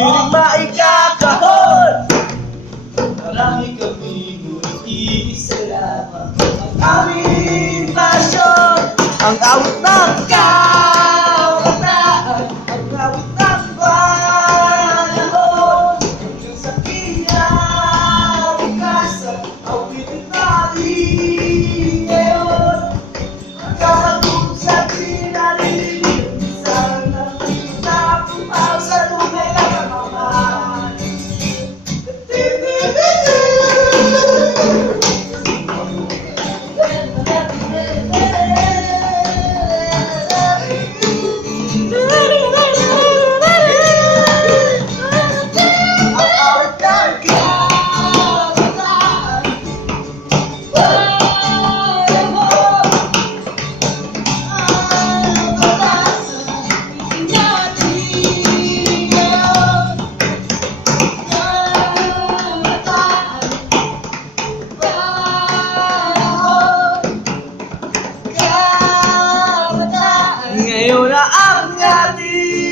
piling maikakahon. Marami kami ngunit iisa lamang ang aming pasyon. Ang awit ng kabataan, ang awit ng panahon. Hanggang sa kinabukasan, awitin natin ngayon. Hanggang matulog sa pinaririnig, isang nakita pumaw sa tunay na kamamahan. Ngayon na ang ating